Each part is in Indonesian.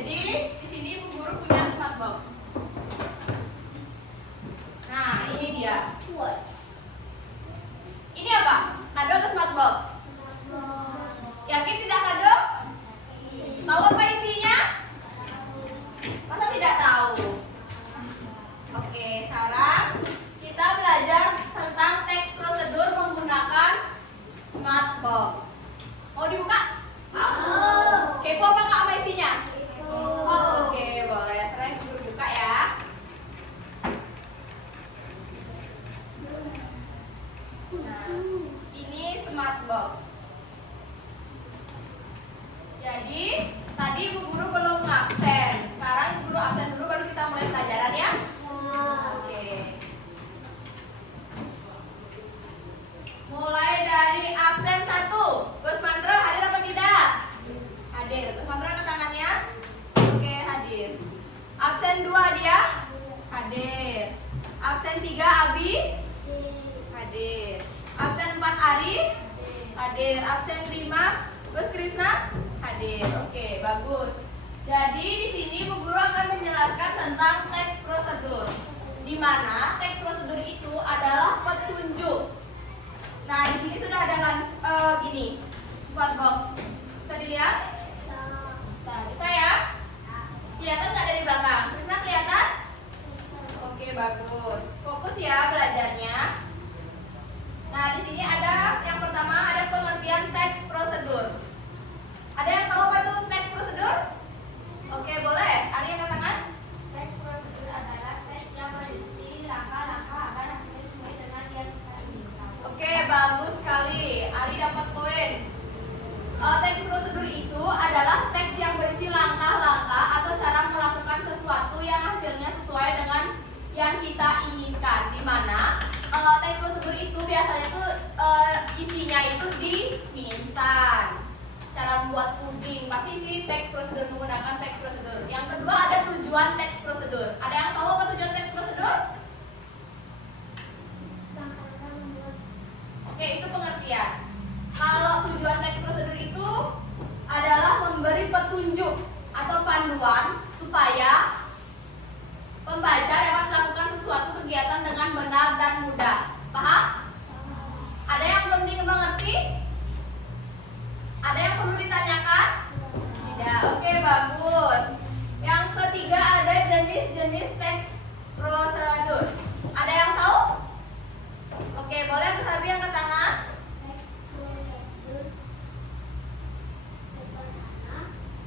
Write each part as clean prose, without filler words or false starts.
Jadi di sini Bu Guru punya smart box. Nah, ini dia. Ini apa? Kado atau smart box? Yakin tidak kado? Tahu apa isinya? Masa tidak tahu? Oke, sekarang kita belajar tentang teks prosedur menggunakan smart box. Mau dibuka? Kepo apa nggak sama isinya? Oke, boleh. Sekarang Ibu Guru buka ya. Nah, ini smart box. Jadi, tadi Ibu Guru belum absen. Sekarang Ibu Guru absen dulu baru kita mulai pelajaran ya. Oke. Mulai dari absen 1. Gus Mandra hadir apa tidak? Hadir. Gus Mandra angkat tangannya. Oke, hadir. Absen 2 dia? Hadir. Absen 3 Abi? Hadir. Absen 4 Ari? Hadir. Absen 5 Gus Krisna? Hadir. Oke, bagus. Jadi di sini Bu Guru akan menjelaskan tentang teks prosedur. Di mana teks prosedur itu adalah petunjuk. Nah, di sini sudah ada gini, smart box. Bisa dilihat? Bisa ya? Kelihatan nggak dari belakang? Krisna kelihatan? Oke, bagus. Fokus ya belajarnya. Nah, di sini ada yang pertama ada pengertian teks prosedur. Ada yang tahu apa itu teks prosedur? Oke, boleh. Ada yang angkat tangan? Teks prosedur adalah teks yang berisi langkah-langkah agar hasilnya sesuai dengan yang kita inginkan. Oke, bagus sekali. Ari dapat poin. Teks prosedur itu adalah teks yang berisi langkah-langkah atau cara melakukan sesuatu yang hasilnya sesuai dengan yang kita inginkan. Di mana teks prosedur itu biasanya tuh isinya itu di mie instan. Cara membuat puding pasti isi teks prosedur, menggunakan teks prosedur. Yang kedua ada tujuan teks prosedur. Ada yang tahu apa tujuan teks prosedur? Oke, itu pengertian. Kalau tujuan teks prosedur itu adalah memberi petunjuk atau panduan supaya pembaca dapat melakukan sesuatu kegiatan dengan benar dan mudah. Paham? Ada yang belum dimengerti? Ada yang perlu ditanyakan? Tidak. Oke, bagus. Yang ketiga ada jenis-jenis teks prosedur. Ada yang tahu? Oke, boleh Gus Abi angkat tangan. Teks prosedur sederhana.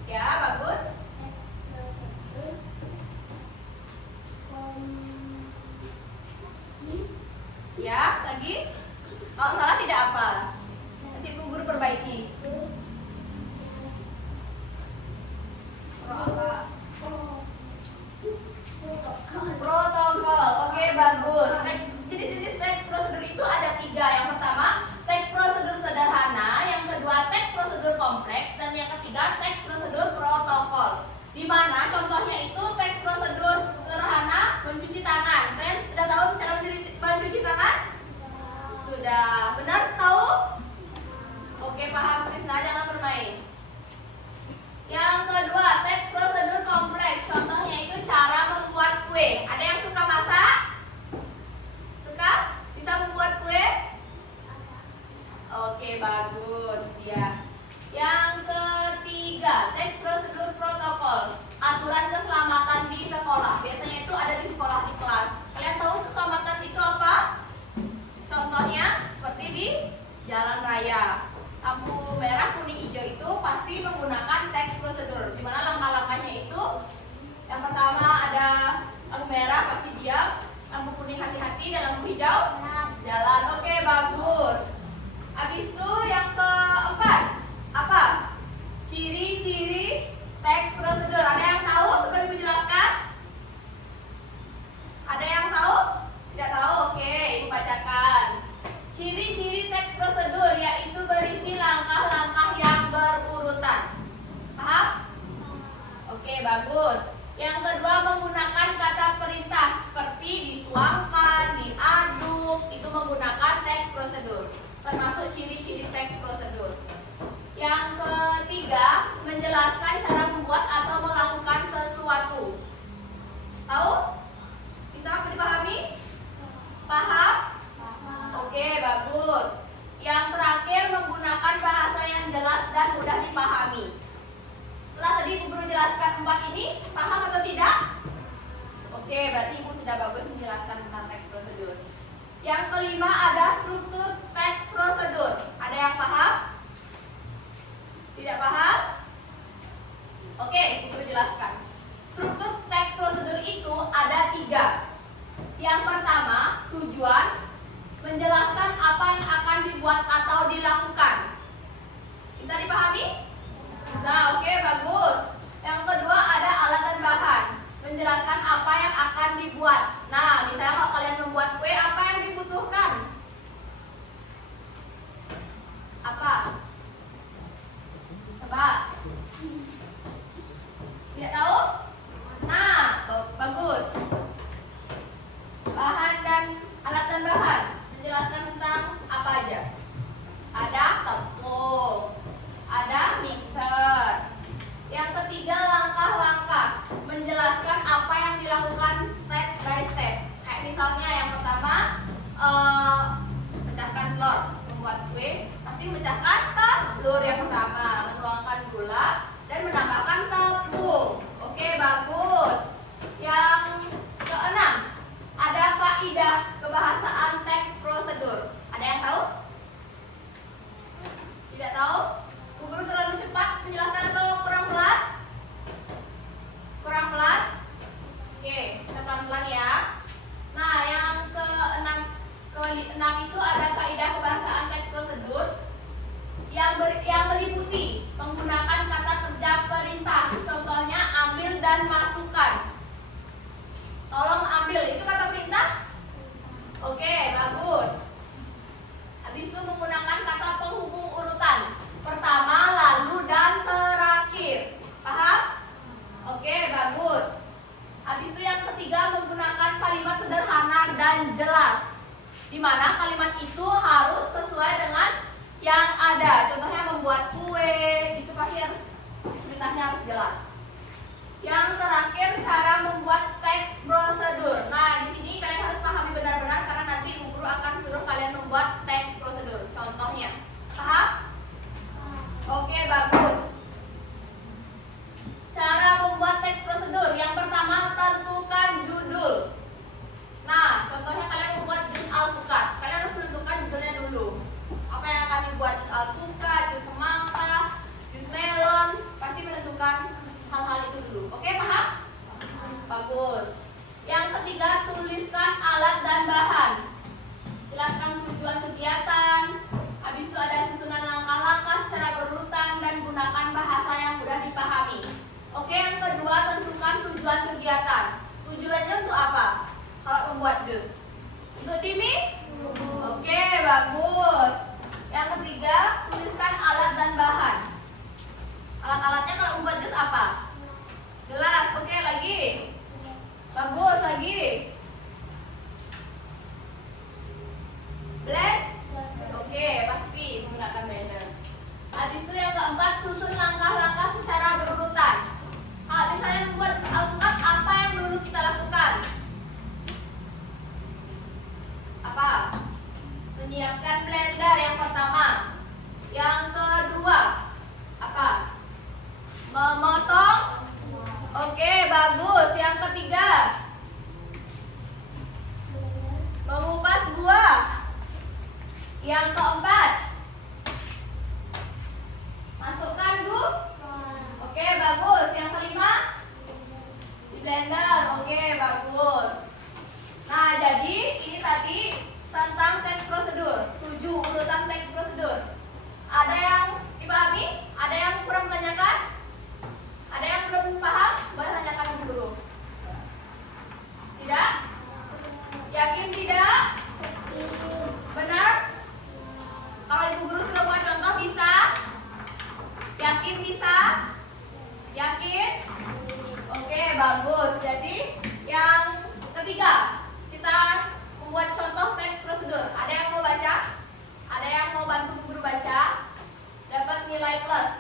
Ya, bagus. Teks prosedur Ya, lagi? Kalau salah tidak apa. Nanti Bu Guru perbaiki. Protokol. Oke, bagus. Jenis-jenis teks prosedur itu ada 3. Yang pertama, teks prosedur sederhana. Yang kedua, teks prosedur kompleks. Dan yang ketiga, teks prosedur protokol. Di mana contohnya itu teks prosedur sederhana, mencuci tangan. Kalian sudah tahu cara mencuci tangan? Sudah. Benar tahu? Oke, paham. Krisna, jangan bermain. Yang kedua, teks prosedur kompleks. Contohnya itu cara membuat kue. Ada yang suka masak? Suka? Bisa membuat kue? Oke, bagus. Ya. Yang ketiga, teks prosedur protokol. Aturan keselamatan di sekolah. Biasanya itu ada di sekolah, di kelas. Kalian tahu keselamatan itu apa? Contohnya seperti di jalan raya. Lampu merah, kuning, hijau itu pasti menggunakan teks prosedur. Di mana langkah-langkahnya itu yang pertama ada lampu merah pasti diam, lampu kuning hati-hati, dan lampu hijau jalan. Oke, bagus. Habis itu yang keempat apa? Ciri-ciri teks prosedur. Ada yang tahu sebelum Ibu jelaskan? Ada yang tahu? Tidak tahu? Oke, Ibu bacakan. Ciri-ciri teks prosedur yaitu berisi langkah-langkah yang berurutan. Paham? Oke, bagus. Yang kedua menggunakan kata perintah seperti dituangkan, diaduk, itu menggunakan teks prosedur. Termasuk ciri-ciri teks prosedur. Yang ketiga menjelaskan cara membuat atau melakukan keempat ini paham atau tidak? Oke, berarti Ibu sudah bagus menjelaskan tentang teks prosedur. Yang kelima ada struktur teks prosedur. Ada yang paham? Tidak paham? Oke, Ibu jelaskan. Struktur teks prosedur itu ada 3. Yang pertama, tujuan, menjelaskan apa yang akan dibuat atau dilakukan. Bisa dipahami? Bisa, oke, bagus. Yang kedua ada alat dan bahan, menjelaskan apa yang akan dibuat. Nah, misalnya kalau kalian membuat kue, apa yang dibutuhkan? Apa? Coba. Tidak tahu? Nah, bagus. Bahan dan alat dan bahan, menjelaskan tentang apa aja? Ada tepung, ada mixer. Yang ketiga langkah-langkah, menjelaskan apa yang dilakukan step by step. Kayak misalnya yang pertama pecahkan telur. Membuat kue pasti memecahkan telur yang pertama, menuangkan gula dan menambahkan tepung. Oke, bagus. Yang keenam ada kaidah kebahasaan teks prosedur. Ada yang tahu? Tidak tahu? Bu Guru terlalu cepat menjelaskan atau kurang pelan? Kurang pelan? Oke, kita pelan-pelan ya. Nah, yang keenam itu ada kaidah kebahasaan teks prosedur yang meliputi menggunakan kata kerja perintah. Contohnya ambil dan masukkan. Tolong ambil, itu kata perintah? Oke, bagus. Habis itu menggunakan kata penghubung urutan. Pertama, lalu, dan terakhir. Paham? Oke, bagus. Habis itu yang ketiga menggunakan kalimat sederhana dan jelas. Di mana kalimat itu harus sesuai dengan yang ada. Contohnya membuat kue, itu pasti harus perintahnya harus jelas. Yang terakhir cara membuat teks prosedur. Nah, di sini kalian harus pahami benar-benar karena nanti Bu Guru akan suruh kalian membuat teks prosedur. Contohnya, paham? Oke, bagus. Cara membuat teks prosedur. Yang pertama, tentukan judul. Nah, contohnya kalian membuat jus alpukat. Kalian harus menentukan judulnya dulu. Apa yang akan dibuat? Jus alpukat, jus semangka, jus melon. Pasti menentukan hal-hal itu dulu. Oke, paham? Bagus. Yang ketiga, tuliskan alat dan bahan. Jelaskan tujuan kegiatan. Habis itu ada susunan langkah-langkah secara berurutan dan gunakan bahasa yang mudah dipahami. Oke, yang kedua, tentukan tujuan kegiatan. Tujuannya untuk apa? Kalau membuat jus? Untuk diminum? Oke, bagus. Yang ketiga, tuliskan alat dan bahan. Alat-alatnya kalau membuat jus apa? Gelas. Oke, lagi. Bagus, lagi. Blend? Oke, pasti menggunakan blender. Habis itu yang keempat, susun langkah-langkah secara berurutan. Kalau misalnya membuat jus alpukat, apa yang dulu kita lakukan? Apa? Menyiapkan blender yang pertama. Yang kedua, apa? Memotong. Oke, bagus. Yang ketiga, mengupas buah. Yang keempat, masukkan gula. Oke, bagus. Yang kelima, di blender. Oke, bagus. Nah, jadi ini tadi tentang teks prosedur. 7 urutan teks prosedur. Ada yang dipahami? Ada yang kurang menanyakan? Ada yang belum paham? Boleh tanyakan ke guru. Tidak? Yakin tidak? Benar? Kalau ibu guru sudah buat contoh bisa? Yakin bisa? Yakin? Oke, bagus. Jadi yang ketiga, kita membuat contoh teks prosedur. Ada yang mau baca? Ada yang mau bantu bu guru baca? Dapat nilai plus.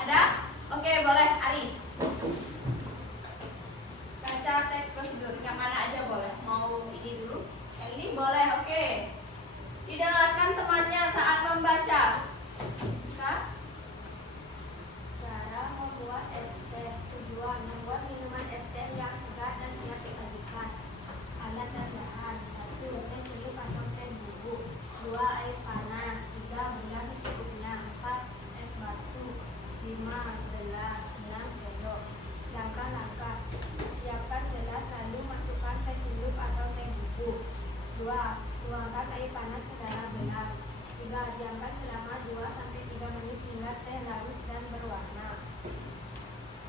Ada? Oke, boleh. Ari. Baca teks prosedur. Yang mana aja boleh. Mau ini dulu? Yang ini boleh. Oke. Didengarkan temannya saat membaca. Bisa? gula, 9 sendok. Langkah-langkah. Siapkan gelas lalu masukkan teh hidup atau teh bubuk. 2. Tuangkan air panas ke dalam gelas. 3. Diamkan selama 2-3 menit hingga teh larut dan berwarna.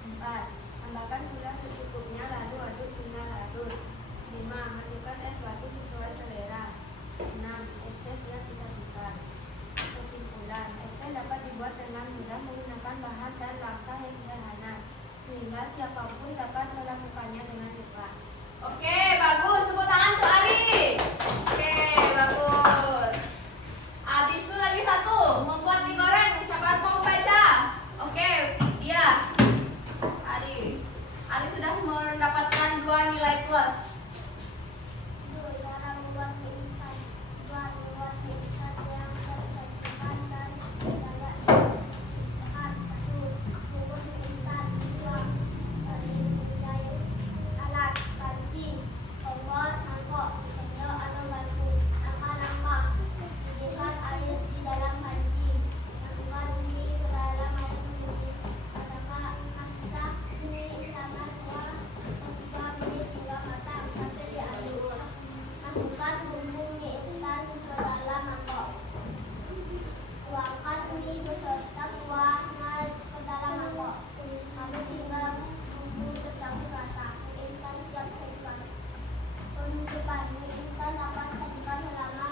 4. Tambahkan gula secukupnya lalu aduk hingga larut. 5. Masukkan es batu sesuai selera. 6. Es teh siap disajikan. Kesimpulan, es teh dapat dibuat dengan mudah menggunakan bahan dan langkah yang sederhana, sehingga siapapun dapat melakukannya dengan cepat. Oke, bagus. Tepuk tangan untuk Ari. Oke, bagus. Habis itu lagi satu, membuat mie goreng. Siapa mau membaca? Oke, dia. Ari. Ari sudah mendapatkan 2 nilai plus. Cara membuat mie instan. Membuat mie instan yang tersajikan dan tidak bahan. 1. Bungkus mie instan. 2. Alat panci, kompor, mangkok, sendok atau batu. Langkah-langkah. Didihkan air di dalam panci. Masukkan mie ke dalam air mendidih. Masak mie selama 2-3 menit hingga matang sampai diaduk. Masukkan bumbu mie instan ke dalam mangkok. Tuangkan mie beserta kuahnya ke dalam mangkok. Lalu tinggal bumbu tercampur rata. Mie instan siap disajikan. Penutupan, mie instan dapat disajikan selama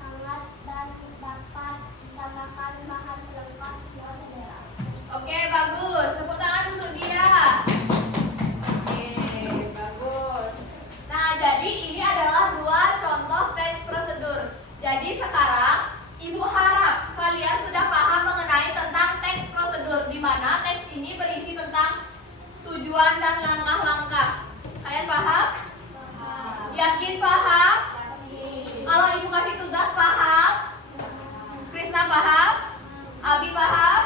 hangat dan dapat ditambahkan bahan pelengkap sesuai selera. Oke, bagus. Tepuk tangan untuk dia. Oke, bagus. Nah, jadi ini adalah 2 contoh teks prosedur. Jadi sekarang Ibu harap kalian sudah paham mengenai tentang teks prosedur, di mana teks ini berisi tentang tujuan dan langkah-langkah. Kalian paham? Yakin paham? Kalau Ibu kasih tugas paham? Krisna paham? Abi paham?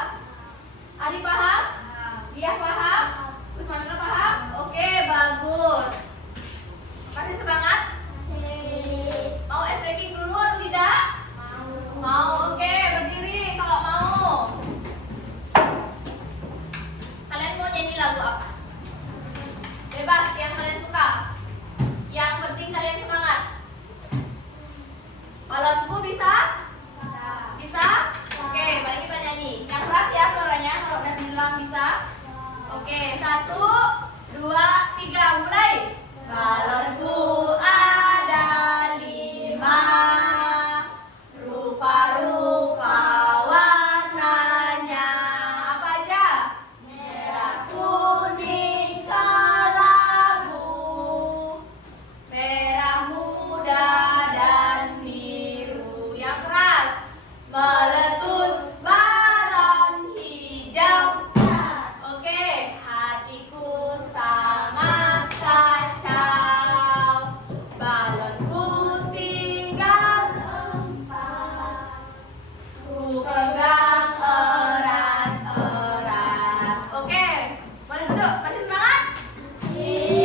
Adi paham? Dia paham? Kusmandra paham? Oke, bagus. Masih semangat? Mau ice breaking dulu atau tidak? Mau, oke, berdiri kalau mau. Kalian mau nyanyi lagu apa? Bebas, yang kalian suka. Yang penting kalian semangat. Malamku bisa? Bisa? Oke, mari kita nyanyi. Yang keras ya suaranya kalau udah bilang bisa. Oke, 1, 2, 3, mulai. Balonku ada 5, rupa-rupa warnanya. Apa aja? Merah, kuning, kelabu, merah muda dan biru. Yang keras. Meletus balon hijau. Oke, hatiku sangat kacau. Balonku tinggal 4. Ku pegang erat-erat. Oke, boleh duduk. Masih semangat?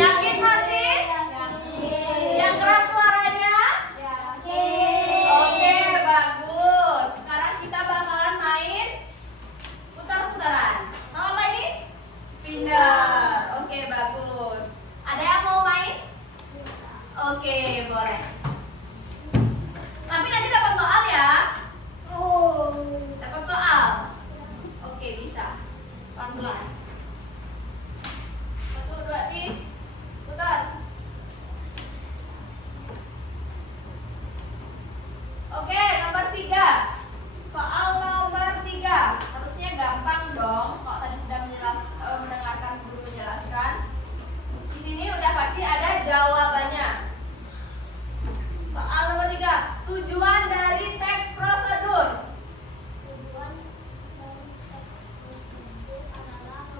Yakin masih? Yang keras suaranya? Oke, bagus. Sekarang kita bakalan main putar-putaran. Tahu apa ini? Spinner. Oke, bagus. Ada yang mau main? Oke, boleh. Tapi nanti dapat soal ya. Dapat soal. Oke, bisa. Pelan-pelan. 1, 2, 3. Putar. Oke, nomor 3. Soal nomor 3. Harusnya gampang dong. Kalau tadi sudah mendengarkan guru menjelaskan. Di sini udah pasti ada jawabannya. Soal nomor 3. Tujuan dari teks prosedur. Tujuan dari teks prosedur adalah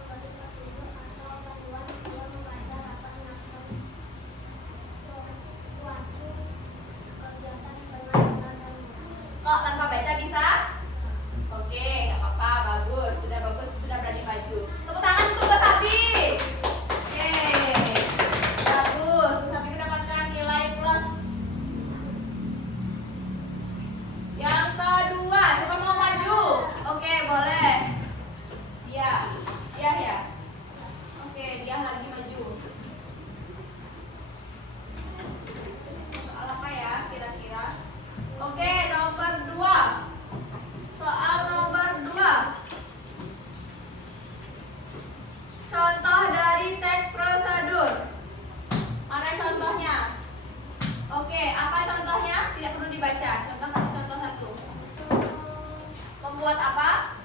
Membuat apa?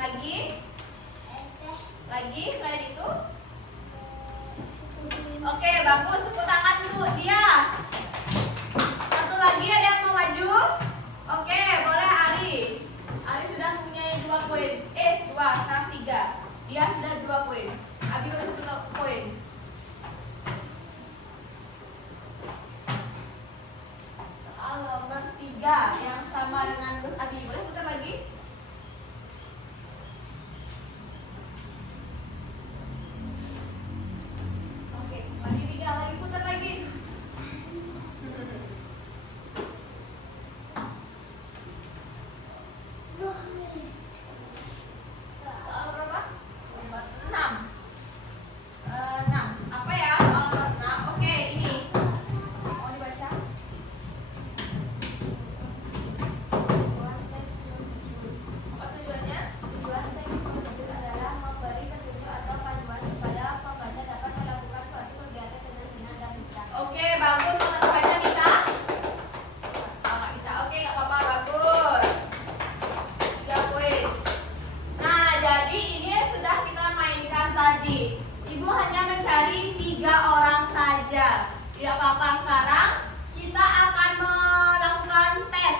Lagi? Lagi selain itu? Oke, bagus. Tepuk tangan dulu. Dia. Satu lagi, ada yang mau maju? Oke, boleh Ari. Ari sudah mempunyai 2 poin. 2, sekarang 3. Dia sudah 2 poin. Abi baru 1 poin. Soal nomor 3 yang sama dengan Abi. Boleh putar lagi? Oke, lagi 3, lagi putar lagi. Soal berapa? Nomor 6. 6. Apa ya soal nomor 6? Oke, ini. Mau dibaca? Apa tujuannya? Tujuan teks tersebut adalah memberi petunjuk atau panduan supaya pembaca dapat melakukan suatu kegiatan dengan benar dan bisa. Oke, bagus. Kalau terbaca bisa? Oh, nggak bisa. Oke, nggak apa-apa. Bagus. 3 poin. Nah, jadi ini sudah kita mainkan tadi. Ibu hanya mencari 3 orang saja. Tidak apa-apa. Sekarang kita akan melakukan tes.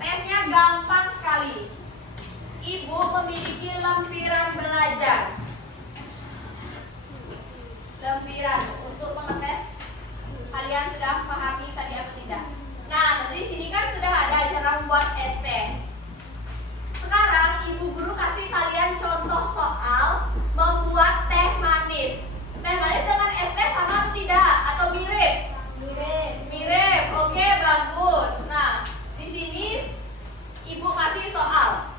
Tesnya gampang sekali. Ibu memiliki lempiran belajar. Lempiran untuk mengetes kalian sudah pahami tadi atau tidak. Nah, nanti di sini kan sudah ada cara membuat ST. Sekarang ibu guru kasih kalian contoh soal membuat teh manis. Teh manis dengan ST sama atau tidak? Atau mirip? Mirip. Mirip. Oke, bagus. Nah, di sini ibu kasih soal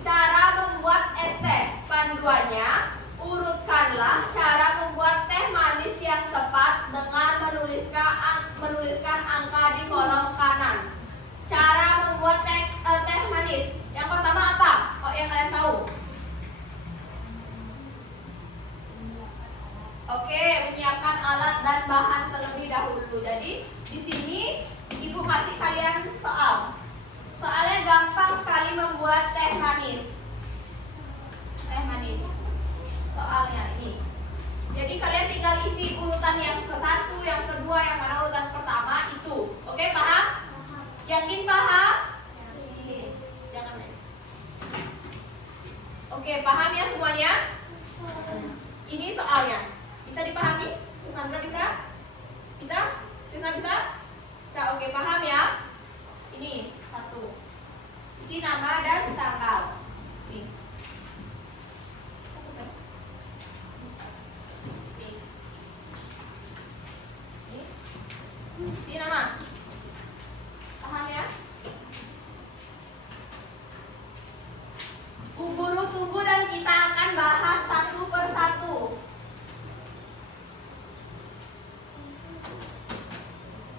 cara membuat es teh. Panduannya, urutkanlah cara membuat teh manis yang tepat dengan menuliskan angka di kolom kanan. Cara membuat teh manis. Yang pertama apa? Oh, yang kalian tahu? Oke, menyiapkan alat dan bahan terlebih dahulu. Jadi, di sini ibu kasih kalian soal. Soalnya gampang sekali membuat teh manis. Teh manis. Soalnya ini. Jadi kalian tinggal isi urutan yang ke-1, yang kedua, yang mana urutan pertama itu. Oke, paham? Yakin paham? Jangan main. Oke, paham ya semuanya? Ini soalnya. Bisa dipahami? Sandra bisa? Bisa? Bisa? Bisa? Oke, paham ya? Ini 1. Isi nama dan tanggal. Nih. Isi nama. Paham ya? Bu guru tunggu dan kita akan bahas 1 per 1.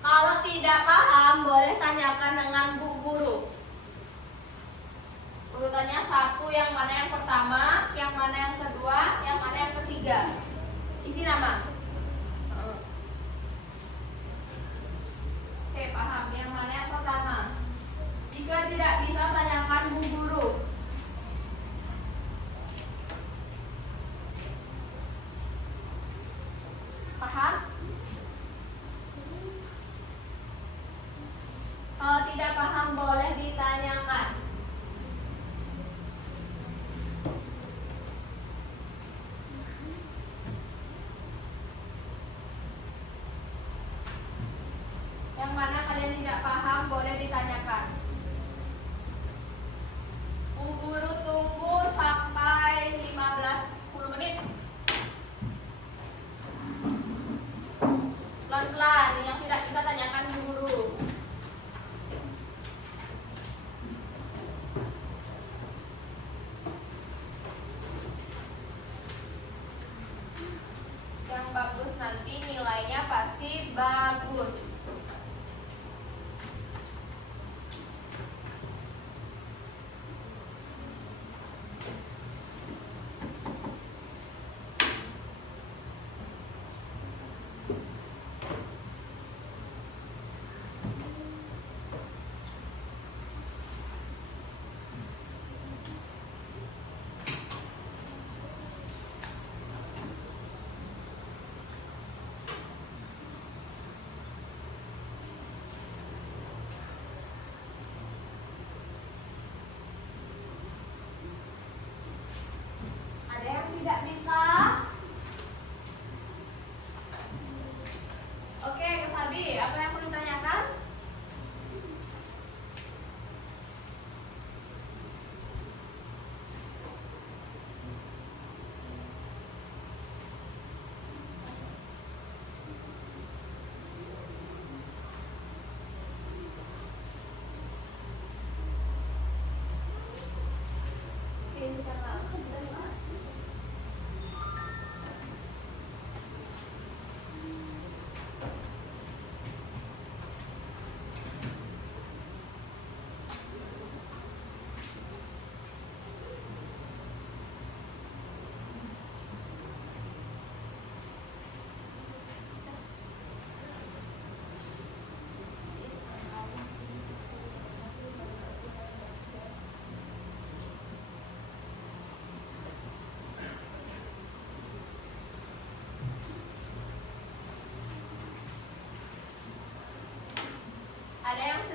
Kalau tidak paham, boleh tanyakan dengan bu guru. Urutannya 1, yang mana yang pertama, yang mana yang kedua, yang mana yang ketiga. Isi nama. Oke, paham. Yang mana yang pertama? Jika tidak bisa, tanyakan bu guru. Paham? Kalau tidak paham, boleh ditanyakan. Yang mana kalian tidak paham, boleh ditanyakan. Bu guru tunggu sampai 10 menit. Pelan-pelan, yang tidak bisa tanyakan bu guru. Yang bagus nanti nilainya pasti bagus.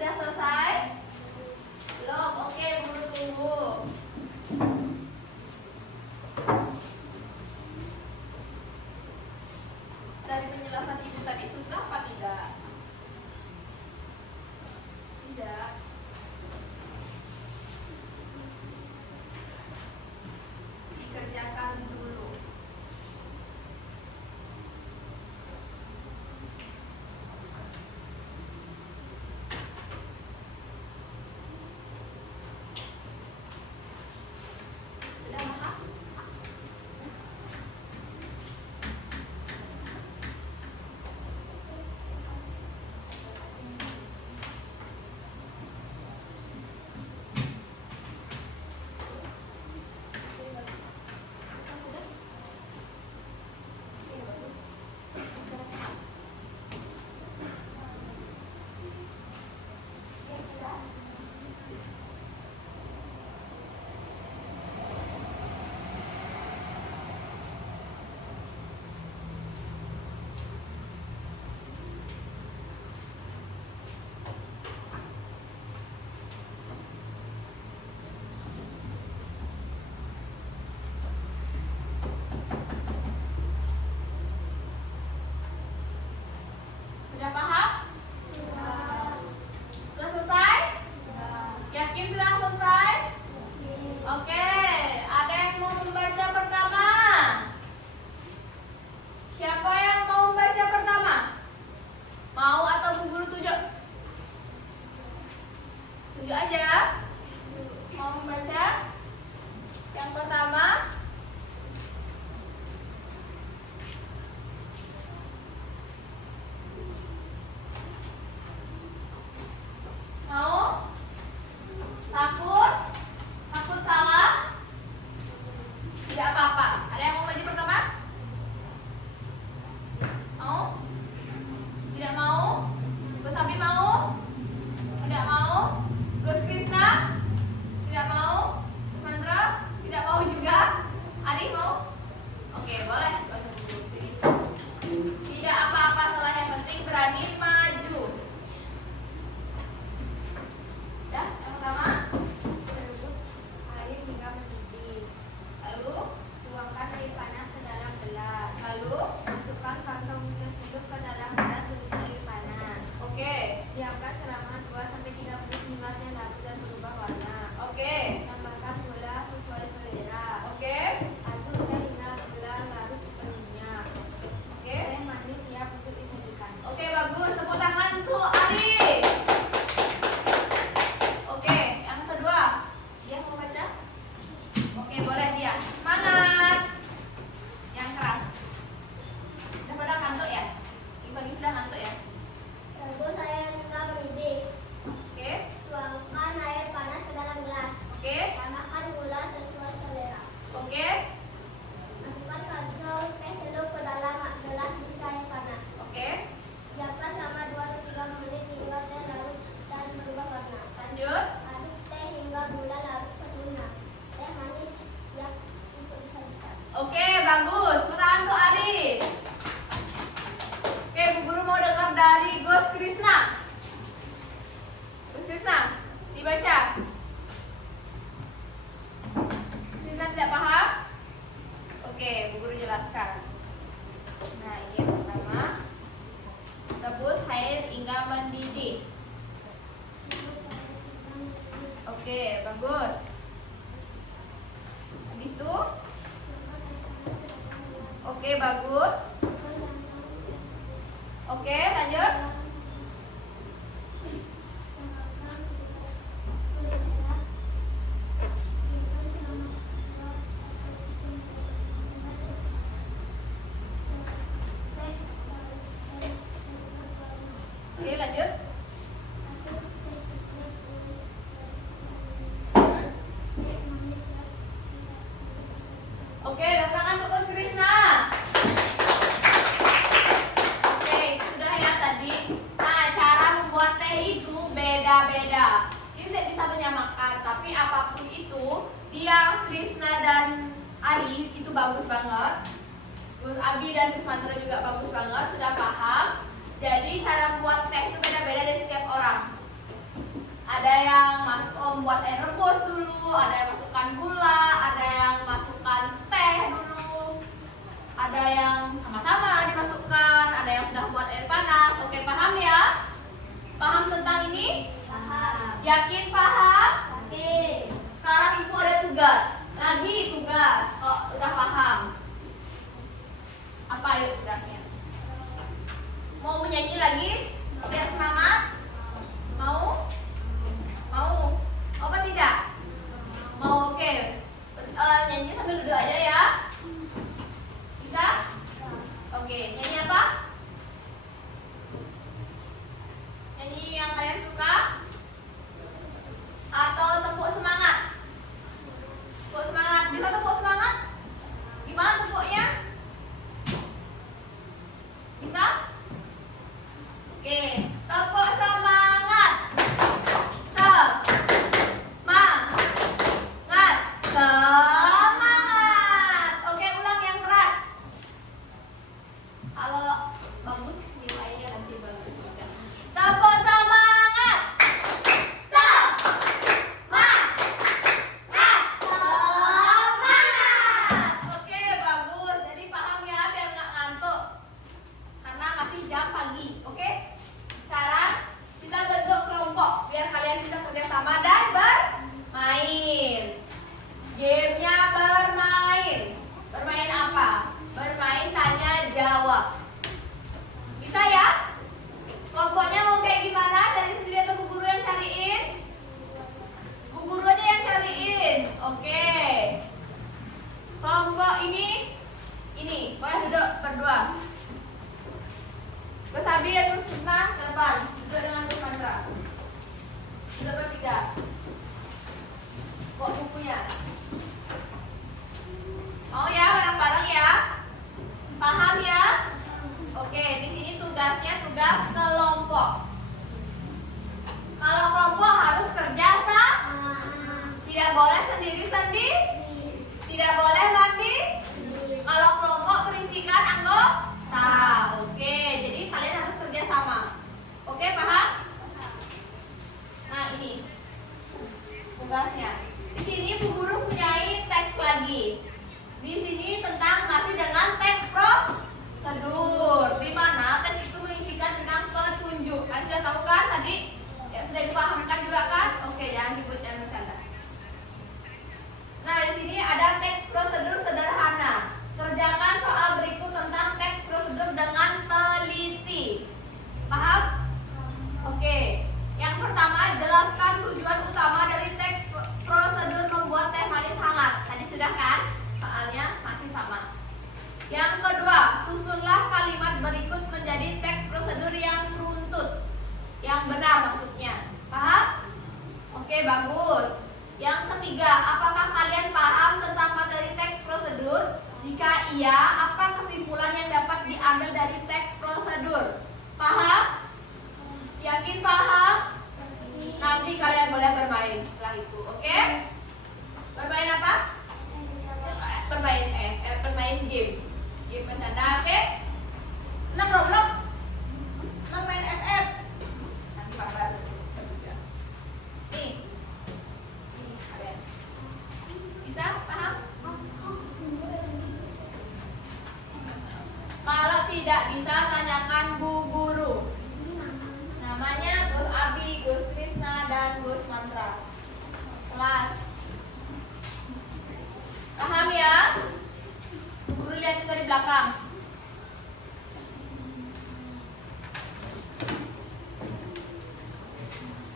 sudah selesai? Belum. Oke, guru tunggu. Dari penjelasan ibu tadi susah apa tidak? Tidak. Dikerjakan dulu. Sudah paham? Oke, bagus. Bisa sudah? Oke, bagus. Sudah cepat. Oke, sudah. Sudah paham? Sudah selesai? Yakin sudah selesai? Oke, ada yang mau membaca pertama? Siapa yang mau membaca pertama? Mau atau Bu Guru tunjuk? Tunjuk aja. Mau membaca? Yang pertama? Mau? Takut? Takut salah? Tidak apa-apa. Ada yang mau maju pertama? Mau? Tidak mau? Gus Abi mau? Tidak mau? Gus Krisna? Tidak mau? Gus Mantra? Tidak mau juga? Ari mau? Oke, boleh. Sini. Tidak apa-apa salah, yang penting berani maju. Ya, yang pertama. Rebus air hingga mendidih. Lalu, Tuangkan air panas ke dalam gelas. lalu, Masukkan kantong minyak hidup ke dalam gelas berisi air panas. oke, Diamkan selama 2-3 menit hingga teh larut dan berubah warna. oke, Tambahkan gula sesuai selera. oke, Aduk teh hingga gula larut sepenuhnya. oke. Teh manis siap untuk disajikan. Oke, bagus. Tepuk tangan untuk Ari. Oke, yang kedua. Dia mau baca? Oke, boleh dia. Semangat. Yang keras. Udah pada ngantuk ya? Ini pagi sudah ngantuk ya? Rebus air hingga mendidih. Oke, Tuangkan air panas ke dalam gelas. oke, Tambahkan gula sesuai selera. oke, Masukkan kantong teh celup ke dalam gelas berisi air panas. oke. Diamkan selama 2-3 menit hingga teh larut dan berubah warna. Lanjut. Aduk teh hingga gula larut sepenuhnya. Teh manis siap untuk disajikan. Oke, bagus. Tepuk tangan untuk Ari. Oke, Bu Guru mau dengar dari Gus Krisna. Gus Krisna, dibaca. Gus Krisna tidak paham? Oke, Bu Guru jelaskan. Nah, ini yang pertama. Rebus air hingga mendidih. Oke, bagus. Habis itu? Oke, bagus. Oke, lanjut. Oke, lanjut. Oke, tangan untuk Krisna. Oke, sudah ya tadi. Nah, cara membuat teh itu beda-beda. Ini tidak bisa menyamakan, tapi apapun itu, dia, Krisna dan Ari itu bagus banget. Gus Abi dan Gus Mantra juga bagus banget, sudah paham. Jadi cara membuat teh itu beda-beda dari setiap orang. Ada yang buat air rebus dulu, ada yang masukkan gula, ada yang masukkan teh dulu, ada yang sama-sama dimasukkan, ada yang sudah buat air panas. Oke, paham ya? Paham tentang ini? Paham. Yakin paham? Oke. Sekarang ibu ada tugas. Lagi tugas. Oh, udah paham. Apa ayo tugasnya? Mau menyanyi lagi? Biar semangat? Mau? Mau? Apa tidak? Mau, oke. Nyanyi sambil duduk aja ya. Bisa? Oke, nyanyi apa? Nyanyi yang kalian suka? Atau tepuk semangat? Tepuk semangat. Bisa tepuk semangat? Gimana tepuknya? Bisa? Oke, tepuk semangat. Semangat. Semangat. Oke, ulang yang keras. Kalau bagus nilainya nanti bagus juga. Tepuk semangat. Semangat. Semangat. Oke, bagus. Jadi paham ya biar nggak ngantuk. Karena masih jam pagi. Oke? Sekarang kita bentuk kelompok biar kalian bisa kerjasama dan bermain. Gamenya bermain. Bermain apa? Bermain tanya jawab. Bisa ya? Kelompoknya mau kayak gimana? Dari sendiri atau bu guru yang cariin? Bu guru aja yang cariin. Oke. Kelompok ini boleh duduk berdua. Gus Abi dan Gus Krisna ke depan, duduk dengan Gus Mantra. Duduk bertiga. Bawa bukunya. Mau ya bareng-bareng ya? Paham ya? Oke, di sini tugasnya tugas kelompok. Kalau kelompok harus kerja sama. Tidak boleh sendiri-sendiri. Tidak boleh mandi. Kalau kelompok berisikan anggota. Oke, jadi kalian harus kerja sama. Oke, paham? Nah, ini tugasnya. Di sini Bu Guru punyai teks lagi. Di sini tentang masih dengan teks prosedur. Di mana teks itu mengisikan tentang petunjuk. Kalian sudah tahu kan tadi? Ya, sudah dipahamkan juga kan? Oke, jangan bercanda. Nah, di sini ada teks prosedur sederhana. Kerjakan soal berikut tentang teks prosedur dengan teliti. Paham? Oke. Yang pertama, jelaskan tujuan utama dari teks prosedur membuat teh manis hangat. Tadi sudah kan? Soalnya masih sama. Yang kedua, susunlah kalimat berikut menjadi teks prosedur yang runtut. Yang benar maksudnya. Paham? Oke, bagus. Yang ketiga, apakah kalian paham tentang materi teks prosedur? Jika iya, apa kesimpulan yang dapat diambil dari teks prosedur? Paham? Yakin paham? Nanti kalian boleh bermain setelah itu, oke? Bermain apa? Bermain game. Game bercanda, oke? Senang Roblox? Senang main FF? Nanti papa juga. Nih kalian. Bisa? Paham? Kalau tidak bisa, tanyakan Bu Guru. Namanya Gus Abi, Gus Krisna, dan Gus Mantra. Kelas. Paham ya? Bu Guru lihat dari belakang.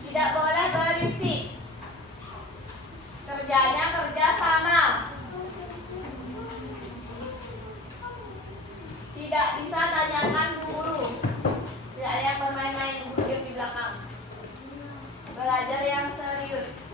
Tidak boleh berisik. Kerjanya kerja sama. Tidak bisa tanyakan Bu Guru. Tidak ada yang bermain-main, Bu Guru diam di belakang. Belajar yang serius.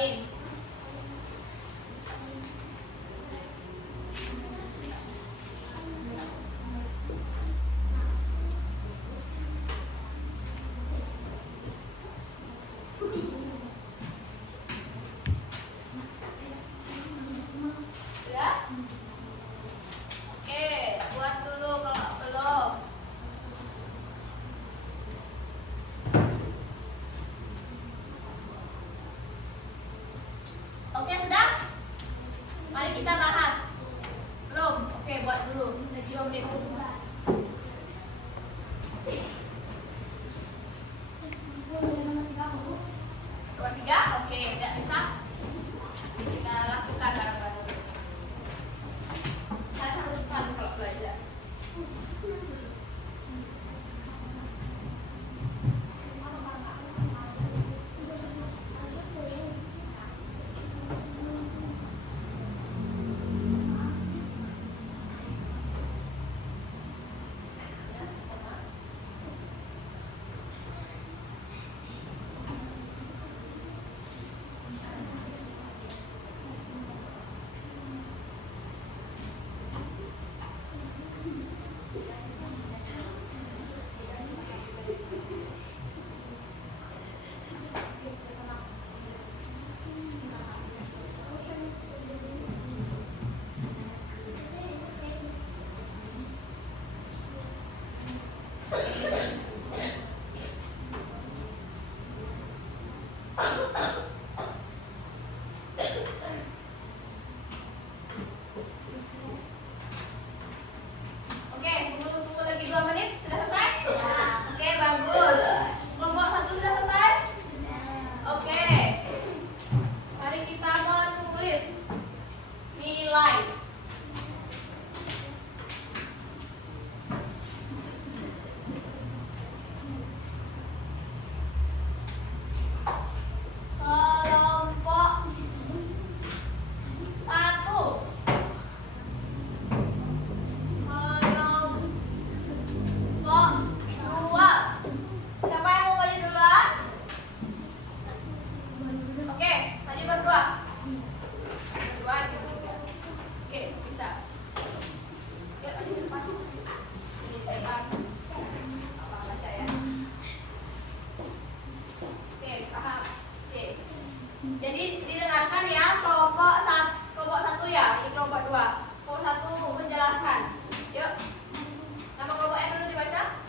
Amin. Sudah? Oke, buat dulu kalau belum. Oke, sudah? Mari kita bahas. Belum? Oke, buat dulu. Lagi 2 menit. Nomor 3? Oke, tidak bisa. Kita lakukan bareng-bareng. Saya harus paham kalau belajar. Oke, tunggu lagi 2 menit. Sudah selesai? Oke, bagus. Kelompok 1 sudah selesai? Oke. Mari kita menulis nilai. Kelompok 1. Kelompok 2. Siapa yang mau maju duluan? Oke, maju berdua. Berdua, tiga. Oke, bisa. Yuk, maju ke depan. Ini depan. Apa baca ya? Oke, paham. Oke. Jadi didengarkan ya kelompok 1 ya, ini kelompok 2. Kelompok 1 menjelaskan. Yuk. Nama kelompok yang dulu dibaca?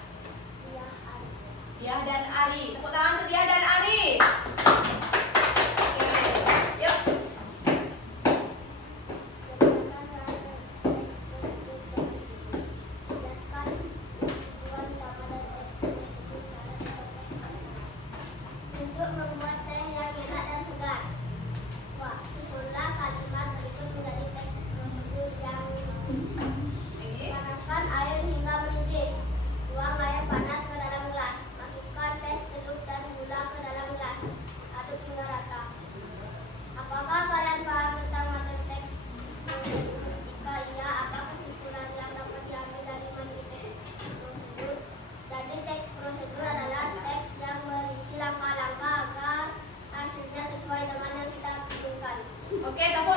Dia dan Ari. Tepuk tangan untuk Dia dan Ari. Oke. Yuk. Untuk membuat teh yang enak dan segar. Wah, susunlah kalimat berikut menjadi teks prosedur yang Lagi. panaskan air hingga mendidih. Tuang air panas ke dalam gelas. Masukkan teh, celup, dan gula ke dalam gelas. Aduk hingga rata. Apakah kalian paham tentang materi teks? Jika iya, apa kesimpulan yang dapat diambil dari materi teks prosedur? Jadi teks prosedur adalah teks yang berisi langkah-langkah agar hasilnya sesuai dengan yang kita inginkan. Oke, tepuk